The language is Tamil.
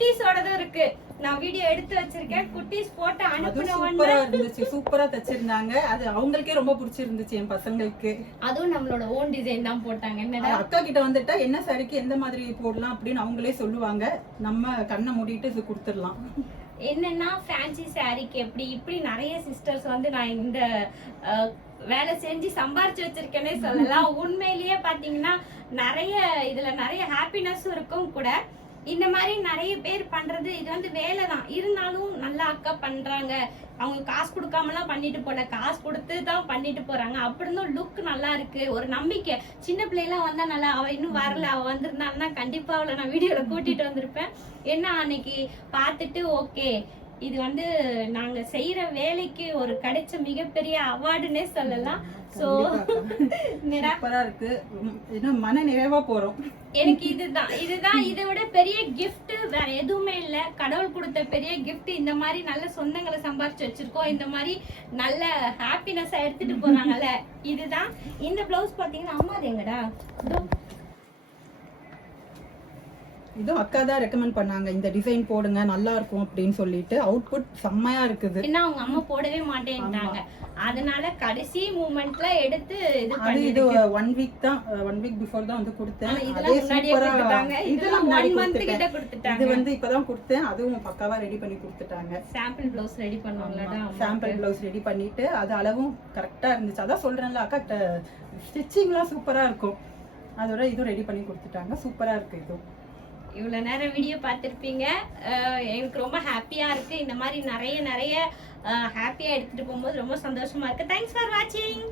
குட்டீஸோடதும் இருக்கு. நான் வீடியோ எடுத்து வச்சிருக்கேன். குட்டீஸ் போட்டு அனுப்புன சூப்பரா இருந்துச்சு, சூப்பரா தச்சிருந்தாங்க. அது அவங்களுக்கே ரொம்ப பிடிச்சிருந்துச்சு என் பசங்களுக்கு. அதுவும் நம்மளோட ஓன் டிசைன் தான் போட்டாங்க. என்னடா அக்கா கிட்ட வந்துட்டா என்ன சாரிக்கு எந்த மாதிரி போடலாம் அப்படின்னு அவங்களே சொல்லுவாங்க. நம்ம கண்ணை மூடிட்டு இது கொடுத்துடலாம். என்னன்னா ஃபேன்சி சாரிக்கு எப்படி இப்படி நிறைய சிஸ்டர்ஸ் வந்து நான் இந்த வேலை செஞ்சு சம்பாரிச்சு வச்சிருக்கேனே சொல்லலாம். உண்மையிலேயே பாத்தீங்கன்னா நிறைய இதுல நிறைய ஹாப்பினஸும் இருக்கும் கூட. இந்த மாதிரி நிறைய பேர் பண்றது இது வந்து வேலை தான் இருந்தாலும் நல்லா அக்கா பண்றாங்க. அவங்க காசு கொடுக்காமலாம் பண்ணிட்டு போல, காசு கொடுத்து தான் பண்ணிட்டு போறாங்க. அப்படி இருந்தும் லுக் நல்லா இருக்கு, ஒரு நம்பிக்கை. சின்ன பிள்ளைலாம் வந்தா நல்லா, அவ இன்னும் வரல, அவ வந்திருந்தான்னா கண்டிப்பா அவளை நான் வீடியோல கூட்டிட்டு வந்திருப்பேன். ஏன்னா அன்னைக்கு பார்த்துட்டு ஓகே இது வந்து நாங்க செய்யற வேலைக்கு ஒரு கிடைச்ச மிகப்பெரிய அவார்டுன்னே சொல்லலாம். சோ சூப்பரா இருக்கு, இன்னும் மன நிறைவா போறோம். எனக்கு இதுதான் இதை விட பெரிய கிஃப்ட் வேற எதுவுமே இல்ல. கடவுள் கொடுத்த பெரிய கிஃப்ட். இந்த மாதிரி நல்ல சொந்தங்களை சம்பாரிச்சு வச்சிருக்கோம். இந்த மாதிரி நல்ல ஹாப்பினஸ் எடுத்துட்டு போறாங்கல்ல, இதுதான். இந்த பிளவுஸ் பாத்தீங்கன்னா அம்மா எங்கடா, இதுவும் அக்கா தான் ரெக்கமெண்ட் பண்ணாங்க, இந்த டிசைன் போடுங்க நல்லா இருக்கும் அப்படின்னு சொல்லிட்டு. அவுட்புட் செம்மையா இருக்குது. என்ன அவங்க அம்மா போடவே மாட்டேன்ட்டாங்க, அதனால கடைசி மூமெண்ட்ல எடுத்து இது பண்ணி. இது 1 வீக் தான், 1 வீக் பிஃபோர் தான் வந்து கொடுத்தேன். அதே சூப்பரா இதெல்லாம் 1 மந்த் கிட்ட கொடுத்துட்டாங்க. இது வந்து இப்பதான் கொடுத்தேன், அதுவும் பக்காவா ரெடி பண்ணி கொடுத்துட்டாங்க. சாம்பிள் ப்ளவுஸ் ரெடி பண்ணுவாங்கடா. சாம்பிள் ப்ளவுஸ் ரெடி பண்ணிட்டு அது அளவும் கரெக்டா இருந்துச்சு. அதான் சொல்றேன்ல அக்கா கிட்ட ஸ்டிச்சிங்லாம் சூப்பரா இருக்கும். அதோட இதுவும் ரெடி பண்ணி கொடுத்துட்டாங்க. சூப்பரா இருக்கு. இது இவ்வளவு நேரம் வீடியோ பார்த்திருப்பீங்க. எனக்கு ரொம்ப ஹாப்பியா இருக்கு. இந்த மாதிரி நிறைய ஹாப்பியா எடுத்துட்டு போகும்போது ரொம்ப சந்தோஷமா இருக்கு. தேங்க்ஸ் ஃபார் வாட்சிங்.